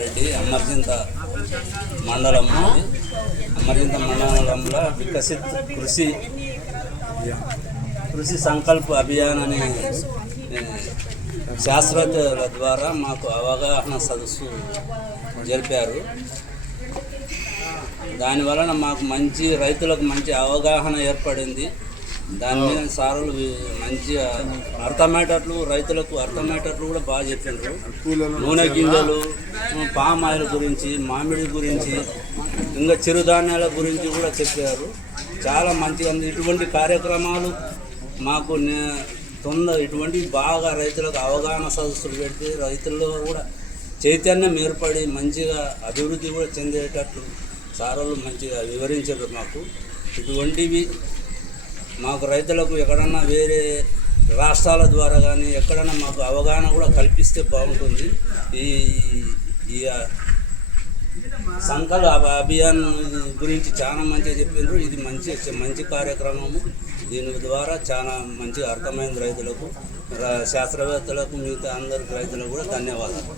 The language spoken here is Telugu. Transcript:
రెడ్డి అమర్జింత మండలం అమర్జింత మండలంలో వికసిత్ కృషి సంకల్ప అభియాన్ అనే శాస్త్రవేత్తల ద్వారా మాకు అవగాహన సదస్సు జరిపారు. దానివలన మాకు రైతులకు మంచి అవగాహన ఏర్పడింది. దాని మీద సారులు మంచిగా రైతులకు అర్థమయ్యేటట్లు కూడా బాగా చెప్పిండ్రు. నూనె గింజలు, పామ్ ఆయిల్ గురించి, మామిడి గురించి, ఇంకా చిరుధాన్యాల గురించి కూడా చెప్పారు. చాలా మంచిగా ఉంది. ఇటువంటి కార్యక్రమాలు మాకు ఇటువంటి బాగా రైతులకు అవగాహన సదస్సులు పెడితే రైతుల్లో కూడా చైతన్యం ఏర్పడి మంచిగా అభివృద్ధి కూడా చెందేటట్లు సారులు మంచిగా వివరించారు. మాకు ఇటువంటివి మాకు రైతులకు ఎక్కడన్నా వేరే రాష్ట్రాల ద్వారా కానీ ఎక్కడన్నా మాకు అవగాహన కూడా కల్పిస్తే బాగుంటుంది. ఈ సంకల్ప అభియాన్ గురించి చాలా మంచిగా చెప్పిండ్రు. ఇది మంచి కార్యక్రమము. దీని ద్వారా చాలా మంచిగా అర్థమైంది రైతులకు, శాస్త్రవేత్తలకు, మిగతా అందరికి రైతులకు కూడా ధన్యవాదాలు.